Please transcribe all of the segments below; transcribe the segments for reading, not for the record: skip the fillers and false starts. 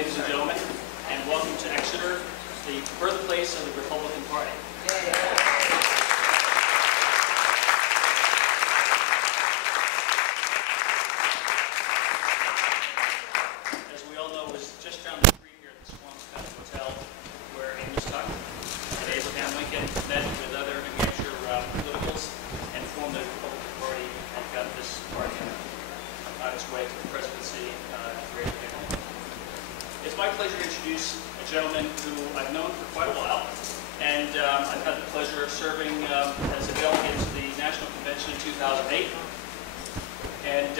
ladies and gentlemen, and welcome to Exeter, the birthplace of the Republican Party. As we all know, it was just down the street here at the Swampscott Hotel, where Amos Tuck and Abraham Lincoln met with other New Hampshire politicals and formed the Republican Party and got this party on its way to the presidency at the Great Hall. It's my pleasure to introduce a gentleman who I've known for quite a while, and I've had the pleasure of serving as a delegate to the National Convention in 2008. And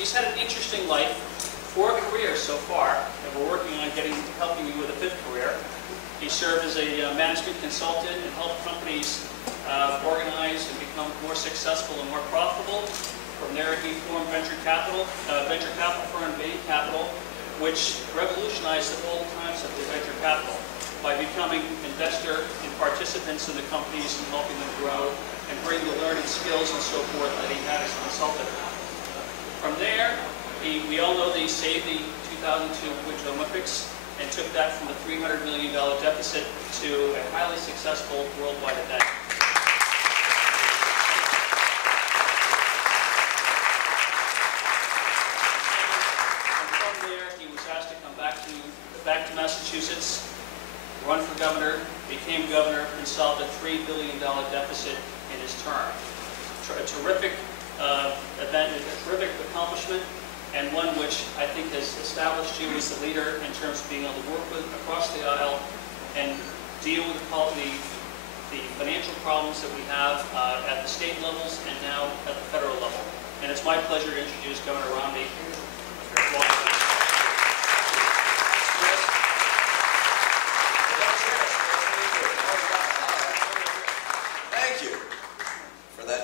he's had an interesting life, 4 careers so far, and we're working on helping you with a 5th career. He served as a management consultant and helped companies organize and become more successful and more profitable. From there, he formed venture capital firm Bain Capital, which revolutionized the whole concept of venture capital by becoming investor and participants in the companies and helping them grow and bring the learning skills and so forth that he had as a consultant. From there, we all know that he saved the 2002 Winter Olympics and took that from a $300 million deficit to a highly successful worldwide event. Back to Massachusetts, run for governor, became governor, and solved a $3 billion deficit in his term. A terrific event, a terrific accomplishment, and one which I think has established you as the leader in terms of being able to work with across the aisle and deal with the financial problems that we have at the state levels and now at the federal level. And it's my pleasure to introduce Governor Romney.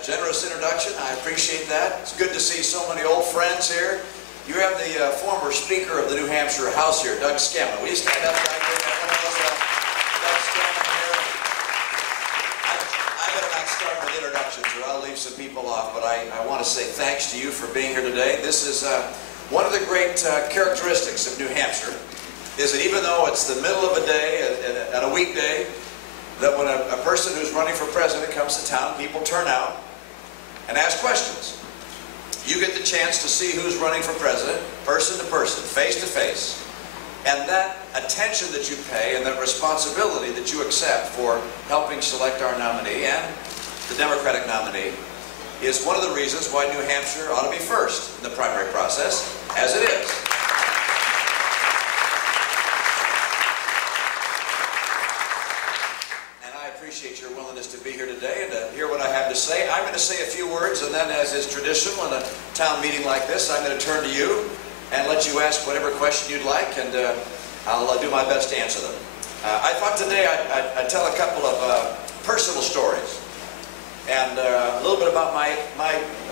Generous introduction. I appreciate that. It's good to see so many old friends here. You have the former Speaker of the New Hampshire House here, Doug Scanlon. Will you stand up, Doug? Doug Scanlon here. I better not start with introductions or I'll leave some people off, but I want to say thanks to you for being here today. This is one of the great characteristics of New Hampshire, is that even though it's the middle of a day, at a weekday, that when a person who's running for president comes to town, people turn out and ask questions. You get the chance to see who's running for president, person to person, face to face. And that attention that you pay and that responsibility that you accept for helping select our nominee and the Democratic nominee is one of the reasons why New Hampshire ought to be first in the primary process, as it is. Appreciate your willingness to be here today and to hear what I have to say. I'm going to say a few words, and then, as is traditional in a town meeting like this, I'm going to turn to you and let you ask whatever question you'd like, and I'll do my best to answer them. I thought today I'd tell a couple of personal stories and a little bit about my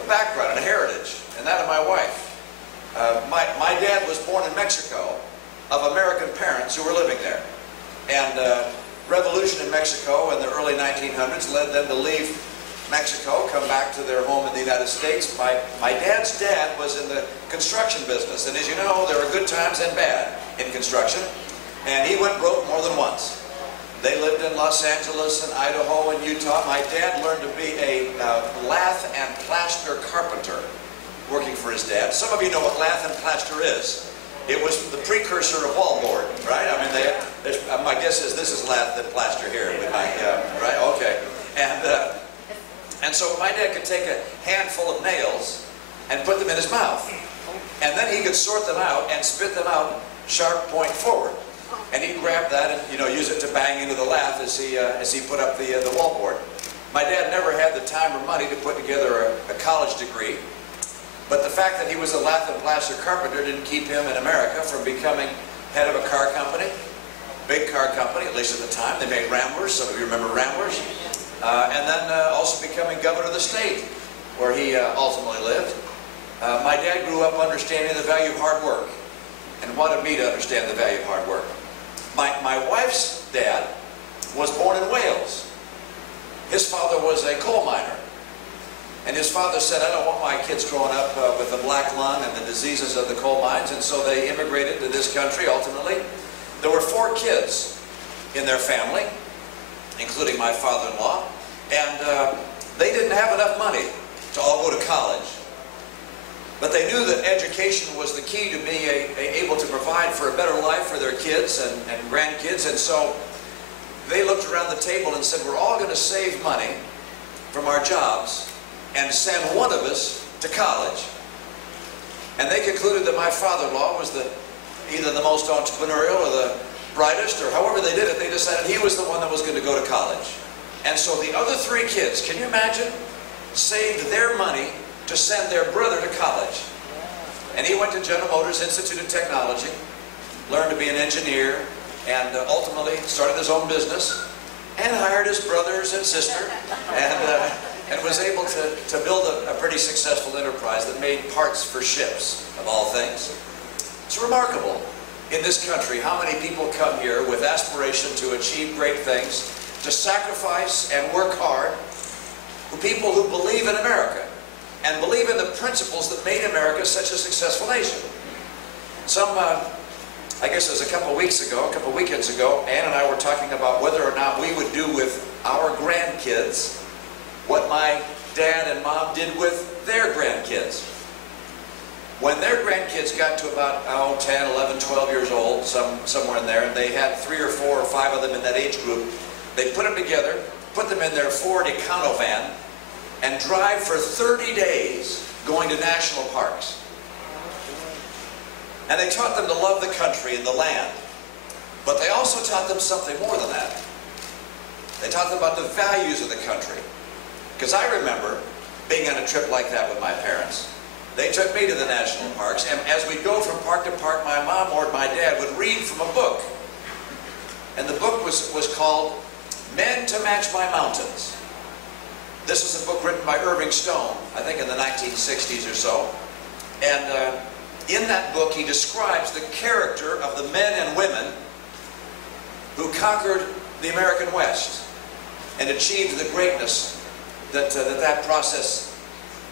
background and heritage, and that of my wife. My dad was born in Mexico of American parents who were living there, and revolution in Mexico in the early 1900s led them to leave Mexico, come back to their home in the United States. My dad's dad was in the construction business, and as you know, there are good times and bad in construction, and he went broke more than once. They lived in Los Angeles and Idaho and Utah. My dad learned to be a lath and plaster carpenter working for his dad. Some of you know what lath and plaster is. It was the precursor of wallboard, right? I mean, my guess is this is lath and plaster here. Right? Okay. And so my dad could take a handful of nails and put them in his mouth. And then he could sort them out and spit them out sharp point forward. And he'd grab that and, you know, use it to bang into the lath as he put up the wallboard. My dad never had the time or money to put together a college degree. But the fact that he was a lath and plaster carpenter didn't keep him in America from becoming head of a car company, big car company, at least at the time. They made Ramblers, some of you remember Ramblers. And then also becoming governor of the state, where he ultimately lived. My dad grew up understanding the value of hard work and wanted me to understand the value of hard work. My wife's dad was born in Wales. His father was a coal miner. And his father said, I don't want my kids growing up with the black lung and the diseases of the coal mines, and so they immigrated to this country ultimately. There were 4 kids in their family, including my father-in-law, and they didn't have enough money to all go to college. But they knew that education was the key to being able to provide for a better life for their kids and grandkids, and so they looked around the table and said, we're all going to save money from our jobs and send one of us to college. And they concluded that my father-in-law was either the most entrepreneurial or the brightest, or however they did it, they decided he was the one that was going to go to college. And so the other 3 kids, can you imagine, saved their money to send their brother to college. And he went to General Motors Institute of Technology, learned to be an engineer, and ultimately started his own business, and hired his brothers and sister, and was able to build a pretty successful enterprise that made parts for ships, of all things. It's remarkable in this country how many people come here with aspiration to achieve great things, to sacrifice and work hard, people who believe in America and believe in the principles that made America such a successful nation. I guess it was a couple weekends ago, Ann and I were talking about whether or not we would do with our grandkids what my dad and mom did with their grandkids. When their grandkids got to about 10, 11, 12 years old, somewhere in there, and they had 3 or 4 or 5 of them in that age group, they put them together, put them in their Ford Econovan, and drive for 30 days going to national parks. And they taught them to love the country and the land. But they also taught them something more than that. They taught them about the values of the country. Because I remember being on a trip like that with my parents. They took me to the national parks, and as we'd go from park to park, my mom or my dad would read from a book. And the book was called Men to Match My Mountains. This is a book written by Irving Stone, I think in the 1960s or so. And in that book, he describes the character of the men and women who conquered the American West and achieved the greatness that process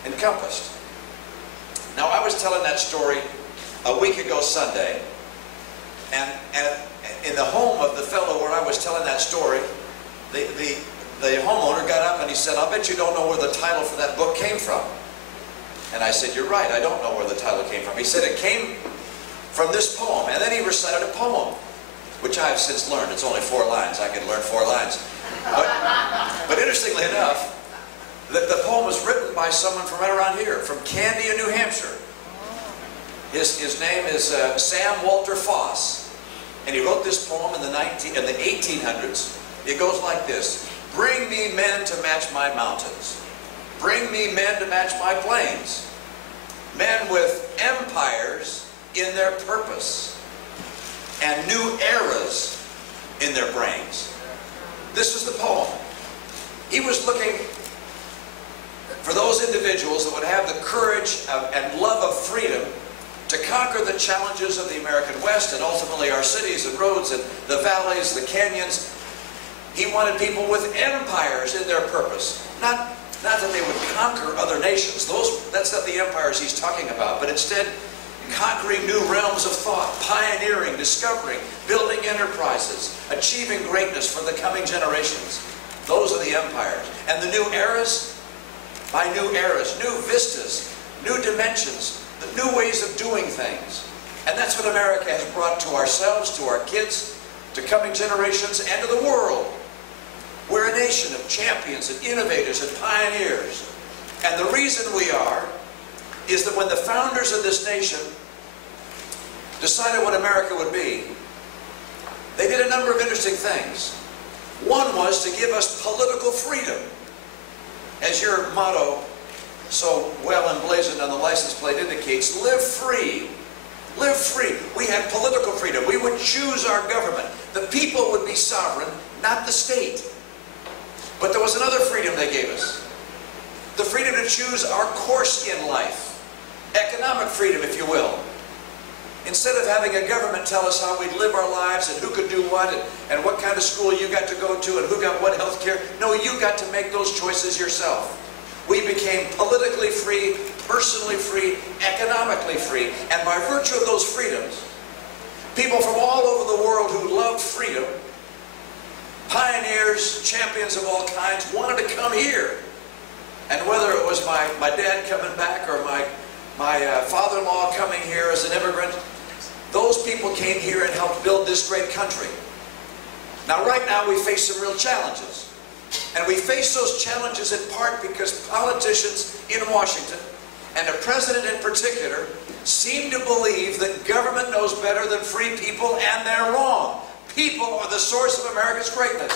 encompassed. Now, I was telling that story a week ago Sunday, and in the home of the fellow where I was telling that story, the homeowner got up and he said, I'll bet you don't know where the title for that book came from. And I said, you're right, I don't know where the title came from. He said it came from this poem, and then he recited a poem, which I've since learned. It's only 4 lines. I can learn 4 lines. But interestingly enough, the poem was written by someone from right around here, from Candia, New Hampshire. His name is Sam Walter Foss, and he wrote this poem in the 1800s. It goes like this: bring me men to match my mountains. Bring me men to match my plains. Men with empires in their purpose and new eras in their brains. This is the poem. He was looking for those individuals that would have the courage and love of freedom to conquer the challenges of the American West and ultimately our cities and roads and the valleys, the canyons. He wanted people with empires in their purpose. Not that they would conquer other nations. That's not the empires he's talking about, but instead conquering new realms of thought, pioneering, discovering, building enterprises, achieving greatness for the coming generations. Those are the empires. And the new eras, by new eras, new vistas, new dimensions, the new ways of doing things. And that's what America has brought to ourselves, to our kids, to coming generations, and to the world. We're a nation of champions and innovators and pioneers. And the reason we are is that when the founders of this nation decided what America would be, they did a number of interesting things. One was to give us political freedom. As your motto so well emblazoned on the license plate indicates, live free. Live free. We had political freedom. We would choose our government. The people would be sovereign, not the state. But there was another freedom they gave us. The freedom to choose our course in life. Economic freedom, if you will. Instead of having a government tell us how we'd live our lives and who could do what and what kind of school you got to go to and who got what health care, no, you got to make those choices yourself. We became politically free, personally free, economically free. And by virtue of those freedoms, people from all over the world who loved freedom, pioneers, champions of all kinds, wanted to come here. And whether it was my dad coming back or my father-in-law coming here as an immigrant, those people came here and helped build this great country. Now, right now, we face some real challenges. And we face those challenges in part because politicians in Washington, and the president in particular, seem to believe that government knows better than free people, and they're wrong. People are the source of America's greatness.